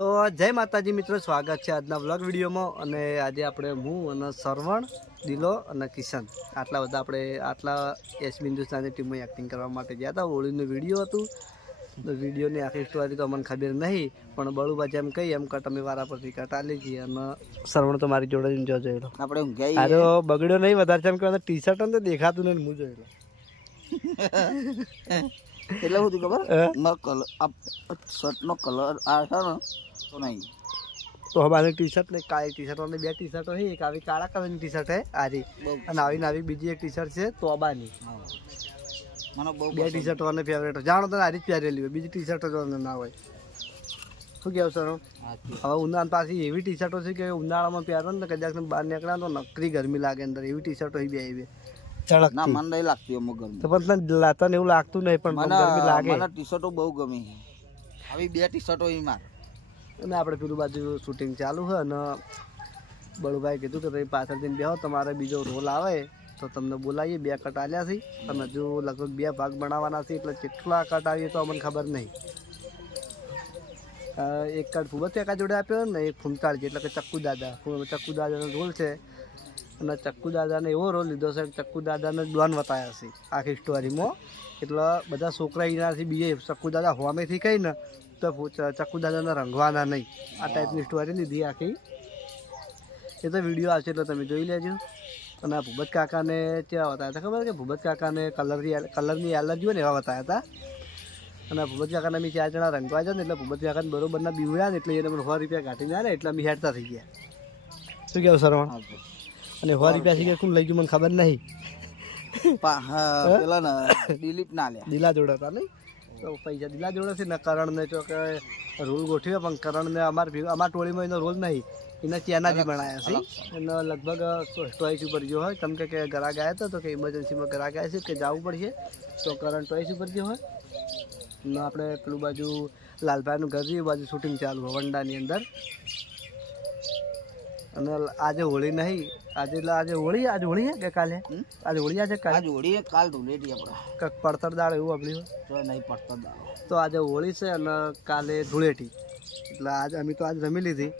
તો જય માતાજી મિત્રો, સ્વાગત છે આજના વ્લોગ વિડીયોમાં. અને આજે આપણે હું અને સરવણ, દિલો અને કિશન આટલા બધા આટલા એસબી હિન્દુસ્તાની ટીમમાં એક્ટિંગ કરવા માટે ગયા હતા. હોળીનું વિડીયો હતું. તો વિડીયોની આખી સ્ટોરી તો અમને ખબર નહીં, પણ બળુબા જેમ કહી એમ કટ અમે વારા પરથી કટ આલી જઈએ. અને સરવણ તો મારી જોડે જ જોયેલો. આપણે બગડ્યો નહીં વધારે, જેમ કે ટી શર્ટ તો દેખાતું નહીં, હું જોયેલો. એટલે શું ખબર મારો કલર આ શર્ટનો કલર આ છે ને તો નહીં તો અમારી ટી શર્ટ ને કાળી ટી શર્ટ અને બે ટી શર્ટો છે. એક આવી કાળા કલરની ટી શર્ટ હે આરી, અને આવી બીજી એક ટી શર્ટ છે તોબાની. મને બહુ બે ટી શર્ટો અને ફેવરેટ જાણો તો આરી જ પહેરેલી હોય, બીજી ટી શર્ટો જો ના હોય. શું કહેવું સર? હવે ઉનાળા પાછી એવી ટી શર્ટો છે કે ઉનાળામાં પહેરો ને કદાચ બહાર નીકળ્યા તો નકરી ગરમી લાગે અંદર. એવી ટી શર્ટો બે ના મને નહીં લાગતી અમુક ગરમી. તો પણ તને એવું લાગતું નહીં, પણ ગરમી લાગે. મને ટી શર્ટો બહુ ગમી. આવી બે ટી શર્ટો એ માર. અને આપણે પેલું બાજુ શૂટિંગ ચાલુ છે અને બળુભાઈ કીધું કે તમે પાછળ જઈને બેહો, તમારે બીજો રોલ આવે તો તમને બોલાવીએ. બે કટ આલ્યા છે અને હજુ લગભગ 2 ભાગ બનાવવાના છે, એટલે કેટલા કટ આવીએ તો અમને ખબર નહીં. એક કટ ફૂબત કાકા જોડે આપ્યો ને એક ફૂમતાળજી, એટલે કે ચક્કુ દાદાનો રોલ છે. અને ચક્કુ દાદાને એવો રોલ લીધો છે કે ચક્કુ દાદાને ડોન બતાવ્યા છે આખી સ્ટોરીમાં. એટલે બધા છોકરા એનાથી બીજે ચક્કુ દાદા હોમેથી કહી ને તો ચક્કુ દાદાને રંગવાના નહીં. આ ટાઈપની સ્ટોરી લીધી આખી. એ તો વિડીયો આવશે એટલે તમે જોઈ લેજો. અને આ ભૂપત કાકાને કેવા બતાવ્યા હતા ખબર કે ભૂપત કાકાને કલરની એલર્જી હોય ને એવા બતાવ્યા હતા. અને ભૂપત કાકાને અમે 4 જણા રંગવા જાય ને એટલે ભૂપત કાકાને બરોબરના બીવડ્યા ને એટલે એને મને 100 રૂપિયા કાઢીને આવ્યા, એટલે અમે હેડતા થઈ ગયા. શું કહેવું સરવણ? અને 100 રૂપિયા શીખે કોણ લઈ ગયું મને ખબર નહીં. પેલા ને દિલીપ ના લે દિલા જોડે હતા નહીં, તો પૈસા દિલા જોડે છે ને. કરણને તો કે રોલ ગોઠવ્યો, પણ કરણને અમારા ટોળીમાં એનો રોલ નહીં, એના ચેનાજી બનાવ્યા છે. એનો લગભગ 22 ઉપર ગયો હોય. તમે કે ઘરા ગયા હતા તો કે ઇમરજન્સીમાં ઘરા ગયા છે કે જવું પડશે, તો કરણ 22 ઉપર ગયો હોય. ને આપણે પેલું બાજુ લાલભાઈનું ઘર છે, બાજુ શૂટિંગ ચાલુ હોય વંડાની અંદર. અને આજે હોળી નહીં, આજે હોળી હે કે કાલે? આજે હોળી છે કાલે હોળી, કાલ ધૂળેટી આપણે પડતર દાળ એવું આપણી હોય નહીં પડતર દાળ. તો આજે હોળી છે અને કાલે ધૂળેટી, એટલે અમે તો આજે જમી લીધી.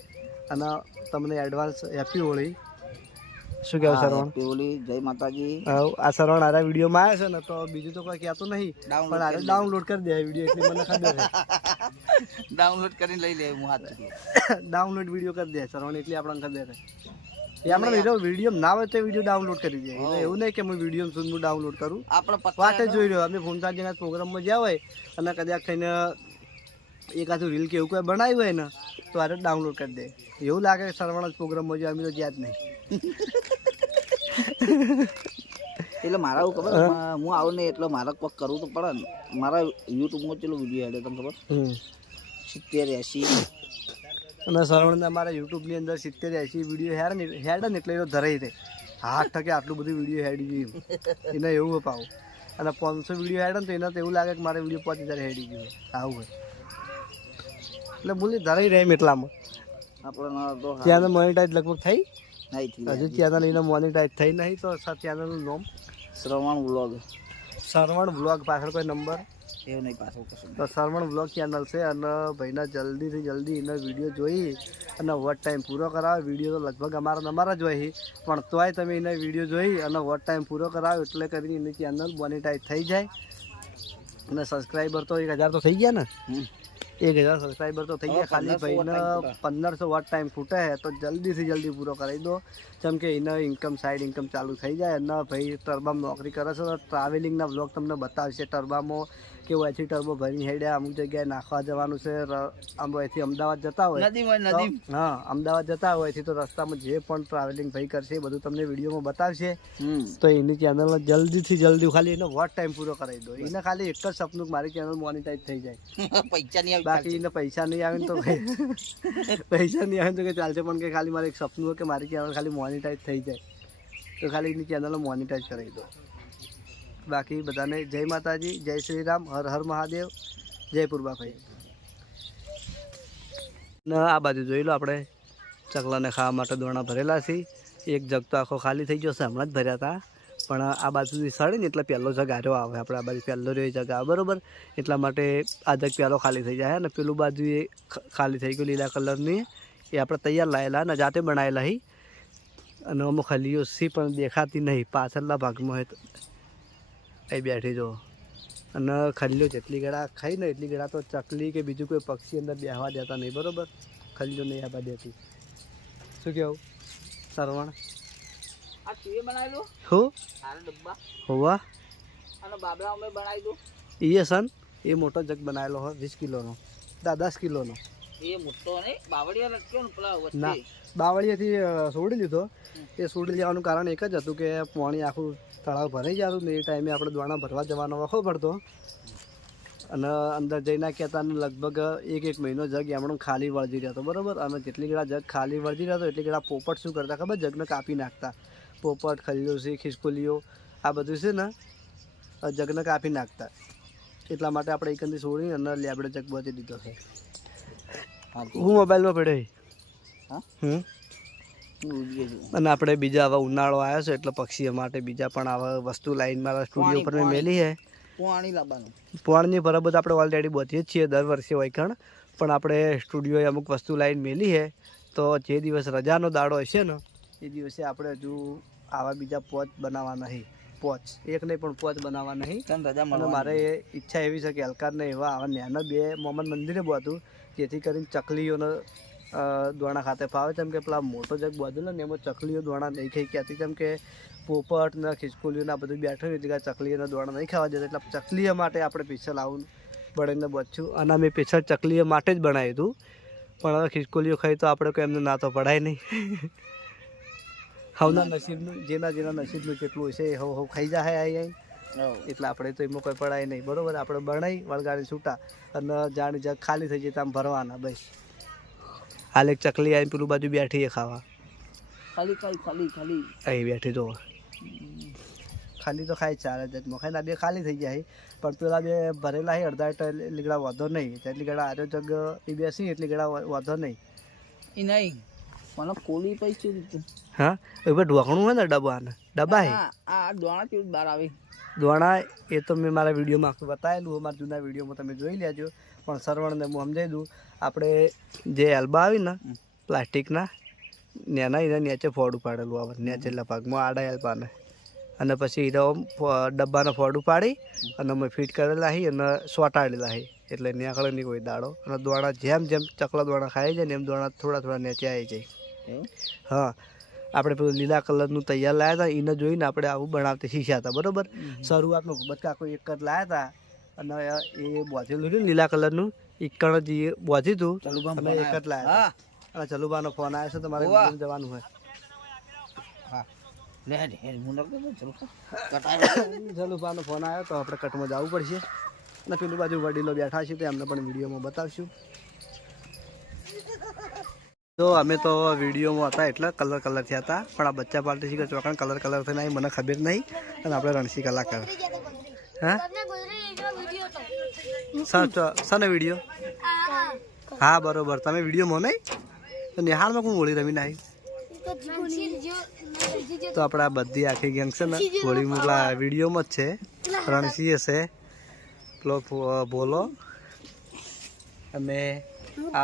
અને તમને એડવાન્સ હેપી હોળી. શું કહેવું સરવણ? હોળી, જય માતાજી. આ સરવણ આરા વિડીયોમાં આવે છે ને તો બીજું તો કોઈ કહેતું નહીં, પણ આરે ડાઉનલોડ કરી દે વિડીયો, એટલે મને ખબર છે. ડાઉનલોડ કરીને લઈ લે હું હાથ ડાઉનલોડ વિડીયો કરી દે સરવણ, એટલે આપણને ખબર છે. એ આપણે વિડીયો ના હોય તો વિડીયો ડાઉનલોડ કરી દે. એવું નહીં કે હું વિડીયો સુધી હું ડાઉનલોડ કરું, આપણે વાત જ જોઈ રહ્યો. અમે ફોનતાજીના પ્રોગ્રામમાં જ્યાં હોય અને કદાચ થઈને એકાદું રીલ કે એવું કોઈ બનાવ્યું હોય ને તો આરે ડાઉનલોડ કરી દે. એવું લાગે કે સરવણ જ પ્રોગ્રામમાં જ્યાં અમે તો જ્યાં જ નહીં. એટલે મારા એવું ખબર, હું આવું નહીં એટલે મારે કોઈક કરવું તો પડે ને. મારા યુટ્યુબમાં ચેલો વિડીયો હેડે તમને ખબર? 70-80. અને સરવણને અમારા યુટ્યુબની અંદર 70-80 વિડીયો હેડે ને એટલે એ ધરાઈ રહે. 8% આટલું બધું વિડીયો હેડી ગયું એને એવું અપાવું. અને 500 વિડીયો હેડે ને તો એને તો એવું લાગે કે મારે વિડીયો 5000 હેડી ગયું આવું હોય. એટલે બોલી ધરાઈ રહે એમ. એટલામાં આપણે ચેનલ મોનિટાઈઝ લગભગ થઈ નહીં, હજુ ચેનલ એને મોનિટાઈઝ થઈ નહીં. તો ચેનલનું નામ શ્રવણ વ્લોગ, પાછળ કોઈ નંબર એવું નહીં પાછળ કશું. તો શ્રવણ વ્લોગ ચેનલ છે. અને ભાઈના જલ્દીથી જલ્દી એનો વિડીયો જોઈ અને વોટ ટાઈમ પૂરો કરાવે. વિડીયો તો લગભગ અમારા જ હોય, પણ તોય તમે એનો વિડીયો જોઈ અને વોટ ટાઈમ પૂરો કરાવો એટલે કરીને એની ચેનલ મોનિટાઈઝ થઈ જાય. અને સબસ્ક્રાઈબર તો 1000 તો થઈ ગયા ને, 1000 સબસ્ક્રાઈબર તો થઈ ગયા. ખાલી ભાઈને 1500 વોટ ટાઈમ ખૂટે તો જલ્દીથી જલ્દી પૂરો કરાવી દો, જેમ કે એનો સાઈડ ઇન્કમ ચાલુ થઈ જાય. અને ભાઈ ટર્બામાં નોકરી કરે છે તો ટ્રાવેલિંગના વ્લોગ તમને બતાવશે. ટર્બામાં કેવું અહીંથી ટર્બો ભરી હેડ્યા, અમુક જગ્યાએ નાખવા જવાનું છે. અહીંથી અમદાવાદ જતા હોય, હા અમદાવાદ જતા હોય અહીંથી તો રસ્તામાં જે પણ ટ્રાવેલિંગ ભાઈ કરશે એ બધું તમને વિડીયોમાં બતાવશે. તો એની ચેનલ જલ્દીથી જલ્દી ખાલી એનો વોટ ટાઈમ પૂરો કરાવી દો. એને ખાલી એક જ સપનું કે મારી ચેનલ મોનિટાઈઝ થઈ જાય. પૈસા નહીં આવે, બાકી એને પૈસા નહીં આવે ને તો પૈસા નહીં આવે તો કે ચાલશે, પણ કે ખાલી મારે એક સપનું હોય કે મારી ચેનલ ખાલી મોનિટાઈઝ થઈ જાય. તો ખાલી એની ચેનલ મોનિટાઈઝ કરાવી દો. બાકી બધાને જય માતાજી, જય શ્રી રામ, હર હર મહાદેવ, જય પૂર્વાભાઈ. ને આ બાજુ જોઈ લો, આપણે ચકલાને ખાવા માટે દોણા ભરેલા છે. એક જગ તો આખો ખાલી થઈ ગયો છે, હમણાં જ ભર્યા હતા. પણ આ બાજુથી સળે ને એટલે પહેલો જગ આર્યો આવે, આપણે આ બાજુ પહેલો રહ્યો જગ આવે બરાબર. એટલા માટે આ જગ પહેલો ખાલી થઈ જાય અને પેલું બાજુ એ ખાલી થઈ ગયું લીલા કલરની, એ આપણે તૈયાર લાવેલા અને જાતે બનાવેલા હી. અને અમુક ખલીઓ સી પણ દેખાતી નહીં, પાછળના ભાગમાં હોય તો અહીં બેઠી જો. અને ખલીઓ જેટલી ગળા ખાઈ ને એટલી ગળા તો ચકલી કે બીજું કોઈ પક્ષી અંદર બેસવા દેતા નહીં બરાબર. ખલીઓ નહીં આવવા દેતી. શું કહેવું સરવણ? આ ચીએ બનાવેલું હું આના ડબ્બા હોવા અને બાબરા અમે બનાવી દો. એ સન એ મોટો જગ બનાવેલો હોય 20 કિલોનો, 10 કિલોનો. એ મોટો ને બાવળિયા લટક્યો ને પેલા ના, વચ્ચે બાવળીએથી છોડી લીધો. એ છોડી લેવાનું કારણ એક જ હતું કે પાણી આખું તળાવ ભરાઈ જતું ને એ ટાઈમે આપણે દોણા ભરવા જવાનો વખો પડતો અને અંદર જઈ નાખ્યા હતા. અને લગભગ એક મહિનો જગ એમણે ખાલી વળજી રહ્યો હતો બરાબર. અને જેટલી ગળા જગ ખાલી વળજી રહ્યો હતો એટલી ગળા પોપટ શું કરતા ખબર, જગને કાપી નાખતા. પોપટ, ખલીઓ છે, ખિસકોલીઓ આ બધું છે ને જગને કાપી નાખતા. એટલા માટે આપણે એકંદી છોડી અને લેબડે જગ બધી દીધો છે. હું મોબાઈલમાં પડ્યો. હા અને આપણે બીજા હવે ઉનાળો આવ્યો છે એટલે પક્ષીઓ માટે બીજા પણ આવા વસ્તુ લાઈન મારા સ્ટુડિયો પર મેં મેલી છે. પાણી લાવવાનું પોણની બરાબર આપણે ઓલરેડી બોધીએ જ છીએ દર વર્ષે વૈકણ, પણ આપણે સ્ટુડિયોએ અમુક વસ્તુ લાઈન મેલી છે. તો જે દિવસ રજાનો દાડો હશે ને એ દિવસે આપણે હજુ આવા બીજા પોચ બનાવવા નહીં. પોચ એક નહીં પણ પોચ બનાવવા નહીં. રજા અને મારે ઈચ્છા એવી છે કે હલકારને એવા આવા નાના 2 મોમન મંદિરે બોધું જેથી કરીને ચકલીઓને દોણા ખાતે ફાવે. જેમ કે પેલા મોટો જગ બાંધેલો ને એમાં ચકલીઓ દોણા નહીં ખાઈ કહેતી, જેમ કે પોપટ ને ખિસકોલીઓને આ બધું બેઠું એટલે ચકલીઓને દોણા નહીં ખાવા દેતા. એટલે ચકલીઓ માટે આપણે સ્પેશિયલ આવું બનાવીને બચશું. અને મેં સ્પેશિયલ ચકલીઓ માટે જ બનાવ્યું હતું, પણ હવે ખિસકોલીઓ ખાઈ તો આપણે કોઈ એમને ના તો પડાય નહીં. હવના નસીબનું જેના નસીબનું જેટલું હશે હવ ખાઈ જાય અહીં, એટલે આપણે તો એમાં કોઈ પડાય નહીં બરાબર. આપણે બનાવી વળગાડી છૂટા અને જાણી જગ ખાલી થઈ જાય તો આમ ભરવાના બસ. હાલ એક ચકલી આવીને પેલું બાજુ બેઠી એ ખાવા, ખાલી ખાલી ખાલી અહીં બેઠી જો ખાલી તો ખાઈ 4 જગમાં ખાઈને 2 ખાલી થઈ જાય. પણ પેલા 2 ભરેલા છે અડધા એટલી ગળા વધો નહીં, એટલી ગળા આર્યો જગ એ બેસી એટલી ગળા વધો નહીં. એ નહીં મને કોલી પૈસું દીધું. હા એ ઢોકણું હોય ને ડબ્બા હે આ દોણા કેવી બહાર આવે દોણા એ તો મેં મારા વિડીયોમાં આખું બતાવેલું, મારા જૂના વિડીયોમાં તમે જોઈ લેજો. પણ સરવણને હું સમજાવી દઉં, આપણે જે એલ્બા આવી ને પ્લાસ્ટિકના નેના એના નીચે ફોડું પાડેલું આવે નીચેલા ભાગમાં આડા એલ્બાને, અને પછી એનો ડબ્બાનો ફોડું પાડી અને અમે ફિટ કરેલા હી અને સોટાડેલા હી એટલે નીકળે નહીં કોઈ દાડો. અને દોણા જેમ ચકલા દોણા ખાઈ જાય ને એમ દોણા થોડા નીચે આવી જાય. હા આપણે પેલું લીલા કલરનું તૈયાર લાવ્યા હતા એને જોઈને આપણે આવું બનાવતા શીખ્યા હતા બરાબર. શરૂઆતમાં ભૂબતકાકો એક જ લાવ્યા હતા અને એ બોધેલું હતું લીલા કલરનું એકણ જે બોધ્યું હતું અને એક જ લાવ્યા. અને ચલુબાનો ફોન આવ્યો છે તમારે જવાનું હોય. ચલુબાનો ફોન આવ્યો તો આપણે કટમાં જવું પડશે. અને પેલું બાજુ વડીલો બેઠા છે તો એમને પણ વિડીયોમાં બતાવશું. તો અમે તો વિડીયોમાં હતા એટલે કલર થયા હતા, પણ આ બચ્ચા પાર્ટી છે કે ચોકણ કલર થઈને આવી મને ખબર નહીં. અને આપણે રણસી કલાકાર હા શાનો વિડીયો? હા બરોબર. તમે વિડીયોમાં નહીં તો નિહાળમાં કોણ હોળી રમીને આવી? તો આપણે આ બધી આખી ગેંગ છે ને હોળી મોકલા વિડીયોમાં જ છે. રણસી છે, પેલો ભોલો અને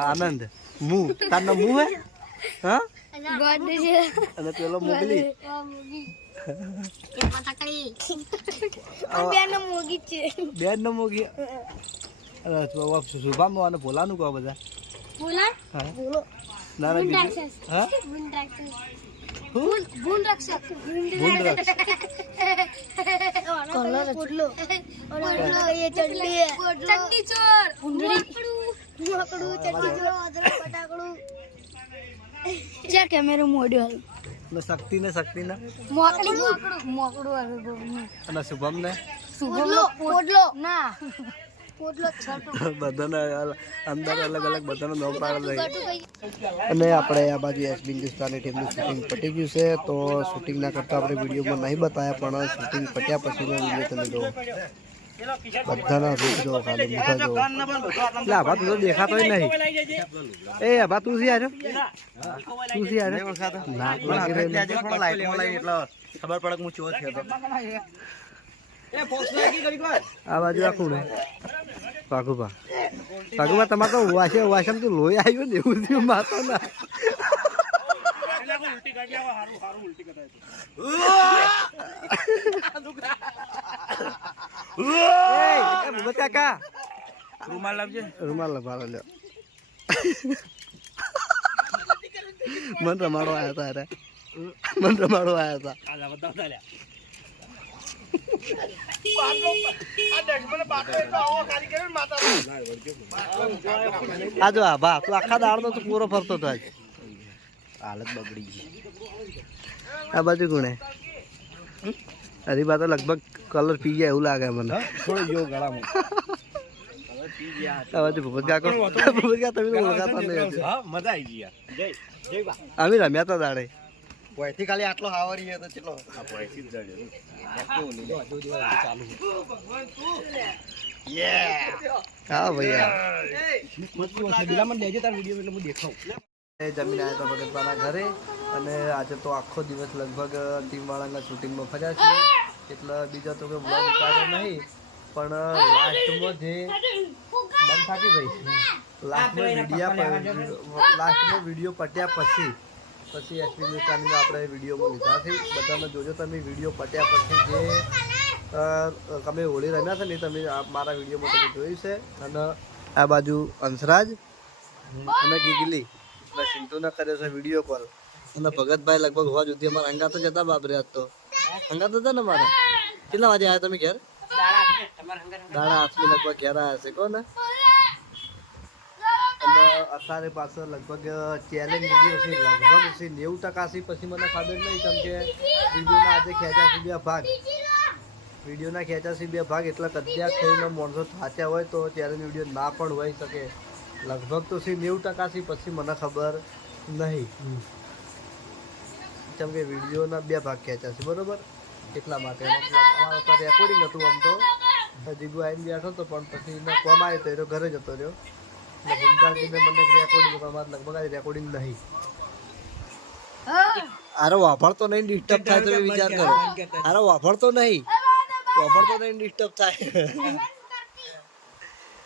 આનંદ મું તારનો મું હે હા અને પેલો મોગલી બેન નો મોગી શુભામ અને ભોલાનું કહો બધા ના બીજું હા કેમેરો મોડ્યો શક્તિ ને અને શુભમ ને બધાના અંદર અલગ બધાનો નામ પાડેલ. અને આપણે આ બાજુ એસબી હિન્દુસ્તાની ટીમનું શૂટિંગ પતી ગયું છે. તો શૂટિંગ ના કરતા આપણે વિડીયોમાં નહીં બતાવ્યા, પણ શૂટિંગ પત્યા પછીનો વિડીયો તમે જુઓ. બધાના રૂપ જો ખાલી મોઢા જો એટલે આભા તું તો દેખાતો નહીં એ આભા તું શી આવ્યો તું શી આવ્યો નાક લાગી રહી ખબર પડે હું ચોર થયો આ બાજુ આખું ને પાકુભા પાકુભા તમારે તો વાસમ તું લોહી આવ્યું ને એવું થયું માતો ના કાકા રૂમાલ લાવજે રૂમાલ લગાડો લ્યો મન રમાડો આવ્યા હતા અરે મન રમાડો આવ્યા હતા આ જો આ ભા તું આખા દાડનો તું પૂરો ફરતો હતો આજ હાલત બગડી ગઈ આ બાજુ કોણે હરીબા તો લગભગ કલર પી ગયા એવું લાગે મને થોડો જો ગળામાં આ બાજુ ભૂપત કાકો ભૂપત કાકા તમે તો ઓળખાતા નહીં હા મજા આવી ગઈ યાર જય જય બા અમે રમ્યા હતા દાડે પોઈથી ખાલી આટલો હાવરી હતો ચલો આ પોઈથી જ જડ્યો હા ભૈયા બિલામન દેજે તાર વિડિયો એટલે હું દેખાઉં જમીન આવ્યા હતા ભગતભાના ઘરે અને આજે તો આખો દિવસ લગભગ ટીમવાળાના શૂટિંગમાં ફર્યા છે એટલે બીજા તો કોઈ બ્લોગ ઉતાર્યો નહીં પણ લાસ્ટમાં જે બંધ થાકી ભાઈ લાસ્ટમાં વિડીયો પટ્યા પછી એસપી ન્યૂઝ ચેનલમાં આપણે વિડીયોમાં લીધા છે બધાને જોજો તમે વિડીયો પટ્યા પછી જે તમે હોળી રમ્યા છે ને તમે મારા વિડીયોમાં તમે જોયું છે અને આ બાજુ અંશરાજ અને ગીગલી સિંધુને કર્યો છે વિડીયો કોલ અને ભગતભાઈ લગભગ હોવા સુધી અમારા અંગાત જ હતા બાબરે આજ તો અંગાત હતા ને મારા કેટલા વાગે આવ્યા તમે ઘેર દાડા હાથમી લગભગ ઘેર આવ્યા છે કોને અને અત્યારે પાછળ લગભગ ચેલેન્જ વિડીયો છે લગભગ છે 90% છે પછી મને ખબર નહીં કેમ કે વિડીયોના આજે ખેંચ્યા છે 2 ભાગ વિડીયોના ખેંચ્યા છે 2 ભાગ એટલે કદાચ થઈને માણસો થાચ્યા હોય તો ચેલેન્જ વિડીયો ના પણ હોઈ શકે લગભગ તો છે 90% છે પછી મને ખબર નહીં કેમ કે વિડીયોના 2 ભાગ ખેંચ્યા છે બરોબર એટલા માટે અમારું તો રેકોર્ડિંગ હતું આમ તો જીગુ આવીને બેઠો હતો પણ પછી એનો કોમ આવ્યો તો એનો ઘરે જતો રહ્યો એટલે ભૂમકાળજીને મને રેકોર્ડિંગ અમારે લગભગ આ રેકોર્ડિંગ નહીં અરે વાપરતો નહીં ડિસ્ટર્બ થાય તો વિચાર કરો અરે વાપરતો નહીં ડિસ્ટર્બ થાય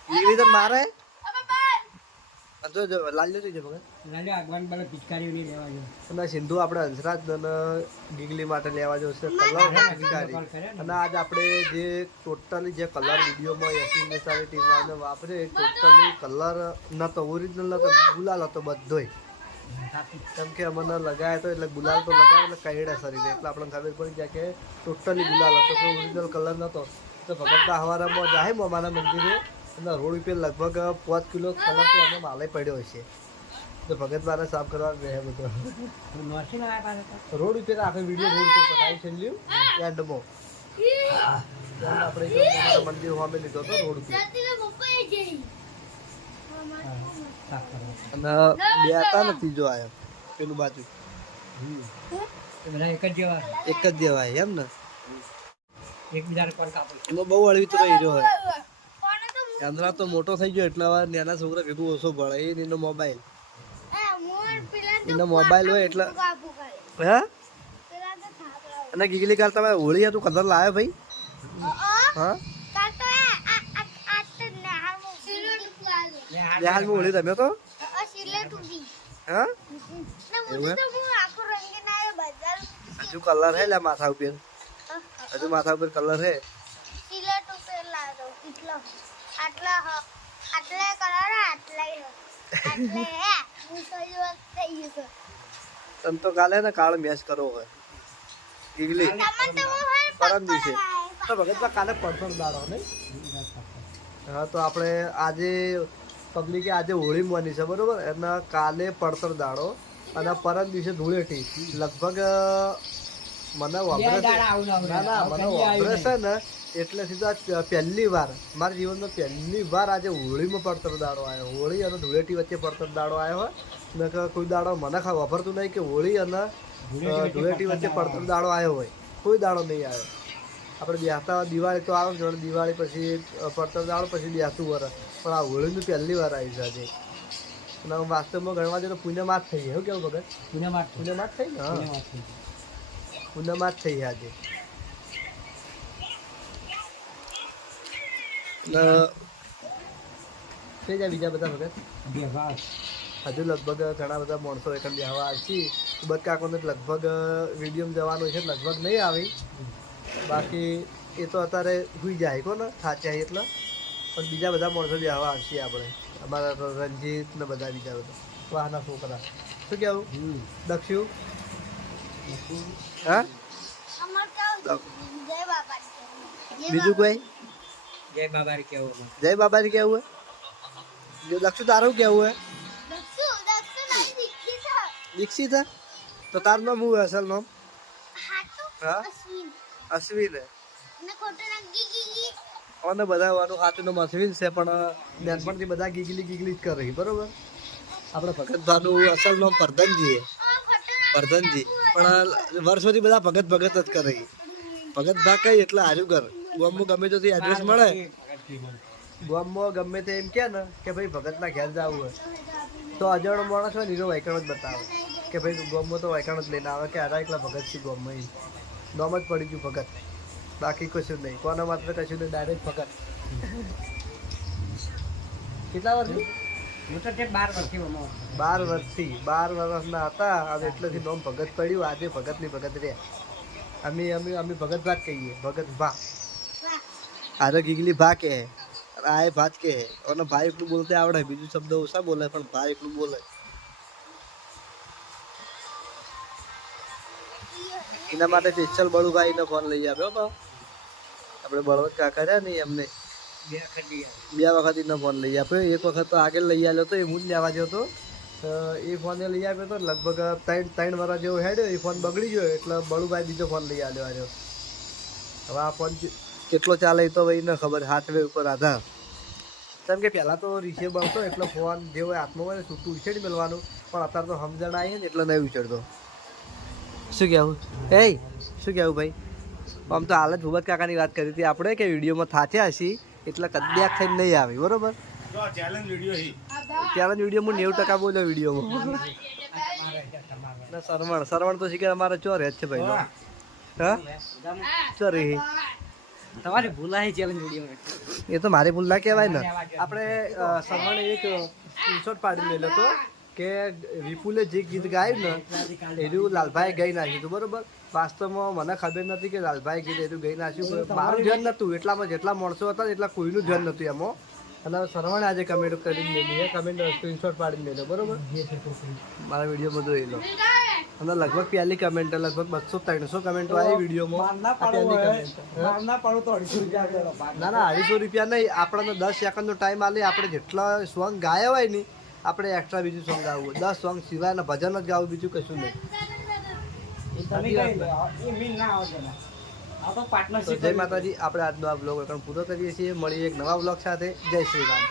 એ રીતે મારે જો લાલ્યો થઈ જાય અને સિંધુ આપણે હંસરાજ અને ગીગલી માટે લેવા જશે કલર પિચકારી અને આજ આપણે જે ટોટલી જે કલર વિડીયોમાં એસી સારી ટીમ વાપરે ટોટલી કલર નતો ઓરિજિનલ નતો ગુલાલ હતો બધોય કેમ કે અમને લગાવ્યા તો એટલે ગુલાલ તો લગાવે એટલે કઈડા શરીરે એટલે આપણને ખબર પડી જાય કે ટોટલી ગુલાલ હતો તો ઓરિજિનલ કલર નતો તો ભગતના હવારામાં જાય મામાના મંદિરે અને રોડ ઉપર લગભગ 5 કિલો કલર તો અમે માલે પડ્યો હશે તો ભગત બારે સાફ કરવા રહે બધો રોડ ઉપર આખો વિડીયો રોડ ઉપર પટાવી છે લ્યું એન્ડમાં આપણે મંદિર સામે લીધો હતો રોડ ઉપર અને બે હતા ને ત્રીજો આવ્યો પેલું બાજુ એક જ જેવા એમ ને એમાં બહુ હળવી તો રહી રહ્યો હોય અંદરા તો મોટો થઈ ગયો એટલે હવે નાના છોકરા ભેગું ઓછો ભણે એનો મોબાઈલ હોય એટલે હે અને ગીગલી કાલ તમે હોળી હતું કલર લાવ્યો ભાઈ હા હાલમાં હોળી રમ્યો તો હા એવું હજુ કલર હે લે માથા ઉપર હજુ માથા ઉપર કલર હે તમ તો કાલે ને કાળ મેચ કરવો હોય ગીગલી પરમ દિવસે તો ભગત કાલે પડતો દાડો ને હા તો આપણે આજે પબ્લિકે આજે હોળી માની છે બરોબર એના કાલે પડતર દાડો અને પરમ દિવસે ધૂળેટી લગભગ મને વાપરે છે ને એટલે સીધા પહેલી વાર મારા જીવનમાં પહેલી વાર આજે હોળીમાં પડતર દાડો આવ્યો હોળી અને ધૂળેટી વચ્ચે પડતર દાડો આવ્યો હોય ને કોઈ દાડો મને વાપરતું નહીં કે હોળી અને ધૂળેટી વચ્ચે પડતર દાડો આવ્યો હોય કોઈ દાડો નહીં આવ્યો આપણે બેસતા દિવાળી તો આવે ને દિવાળી પછી પડતર દાડો પછી બેસતું વરસ પણ આ હોળીનું પહેલી વાર આવી છે આજે અને વાસ્તવમાં ગણવા જઈએ તો પૂનમ જ થઈ છે એવું કેવું ભગત પૂનમ જ થઈ ને હા પૂનમ જ થઈ છે આજે થઈ જાય બીજા બધા ભગત હજુ લગભગ ઘણા બધા માણસો એક બેહવા આવશે બધ કાકોને લગભગ વિડીયો જવાનું છે લગભગ નહીં આવી બાકી એ તો અત્યારે સુઈ જાય કોને થાચ્યા એટલે પણ બીજા બધા માણસો બેહવા આવશે આપણે અમારા રંજીત ને બધા બીજા બધા વાહના છોકરા શું કેવું દક્ષુ હા બીજું કોઈ જય બાબા કેવું જય બાબાજી કેવું હે દક્ષુ તારું કેવું હે દીક્ષિત હે તો તારું નામ શું અસલ નામ હા અશ્વિન હે અને બધા વાનું સાચું નામ અશ્વિન છે પણ નાનપણથી બધા ગીગલી જ કરે બરોબર આપણે ભગતભાનું અસલ નામ પરધનજી હે પરધનજી પણ વર્ષોથી બધા ભગત જ કરે ભગતભા કઈ એટલે હારું કર ગામમાં ગમે તો એડ્રેસ મળે ગામમાં ગમે તે એમ કે ને કે ભાઈ ભગતના ઘેર જવું હોય તો અજાણો માણસ હોય ને એનો વાયકણ જ બતાવે કે ભાઈ ગામમાં તો વાયકણ જ લઈને આવે કે આરા એકલા ભગત છે ગામમાં નામ જ પડી ગયું ભગત બાકી કશું નહીં કોના માત્ર કશું નહીં ડાયરેક્ટ ભગત કેટલા વર્ષથી હું તો તે 12 વર્ષથી 12 વર્ષના હતા અને એટલેથી નામ ભગત પડ્યું આજે ભગતની ભગત રહ્યા અમે ભગત ભાગ કહીએ ભગત ભા આરે ગીગલી ભા કે આ એ ભાત કે અને ભાઈ એટલું બોલતે આવડે બીજું શબ્દ ઓછા બોલે પણ ભાઈ એટલું બોલે એના માટે સ્પેશિયલ બળુભાઈ નો ફોન લઈ આવ્યો તો આપણે બળવત કાકા રહ્યા ને એમને બે વખત એનો ફોન લઈ આપ્યો એક વખત તો આગળ લઈ આવ્યો હતો એ હું જ લેવા ગયો હતો એ ફોન લઈ આવ્યો હતો લગભગ 3 વર્ષ જેવો હેડ્યો એ ફોન બગડી ગયો એટલે બળુભાઈ બીજો ફોન લઈ આવ્યો હવે આ ફોન કેટલો ચાલે એ તો ભાઈ ને ખબર હાથવે ઉપર આધાર કેમ કે પહેલાં તો રિસેબલ હતો એટલે ફોન જે હોય હાથમાં હોય ને છૂટું ઉછેડી મેળવાનું પણ અત્યારે તો સમજણ આવી ને એટલે નહીં ઉછેડતો શું કહેવું શું કહેવું ભાઈ આમ તો હાલ જ ભૂપત કાકાની વાત કરી હતી આપણે કે વિડીયોમાં થાચ્યા છીએ એટલે કદાચ થઈને નહીં આવી બરોબર ચેલેન્જ વિડીયો હું 90% બોલ્યો વિડીયોમાં સરવણ તો શીખે અમારે ચોર જ છે ભાઈ હા ચોરી તમારી ભૂલાઈ ચેલેન્જ વિડિયો એ તો મારી ભૂલ ના કહેવાય ને આપણે સરવણે એક સ્ક્રીનશોટ પાડી લેલો હતો કે વિપુલે જે ગીત ગાયું ને એનું લાલભાઈ ગાઈ નાખ્યું હતું બરોબર વાસ્તવમાં મને ખબર નથી કે લાલભાઈ ગીત એનું ગાઈ નાખ્યું મારું ધ્યાન નહોતું એટલામાં જેટલા માણસો હતા એટલા કોઈનું ધ્યાન નહોતું એમાં અને સરવણે આજે કમેન્ટ કરીને લીધી એ કમેન્ટ સ્ક્રીનશોટ પાડીને લેલો બરોબર મારા વિડીયોમાં જોઈ લો અને લગભગ પહેલી કમેન્ટ લગભગ 200-300 કમેન્ટો આવી વિડીયોમાં ના ના 250 રૂપિયા નહીં આપણને 10 સેકન્ડનો ટાઈમ આલે આપણે જેટલા સોંગ ગાયા હોય ને આપણે એક્સ્ટ્રા બીજું સોંગ ગાવું 10 સોંગ સિવાયના ભજન જ ગાવું બીજું કશું નહીં જય માતાજી આપણે આજનો આ બ્લોગ પૂરો કરીએ છીએ મળીએ એક નવા બ્લોગ સાથે જય શ્રી રામ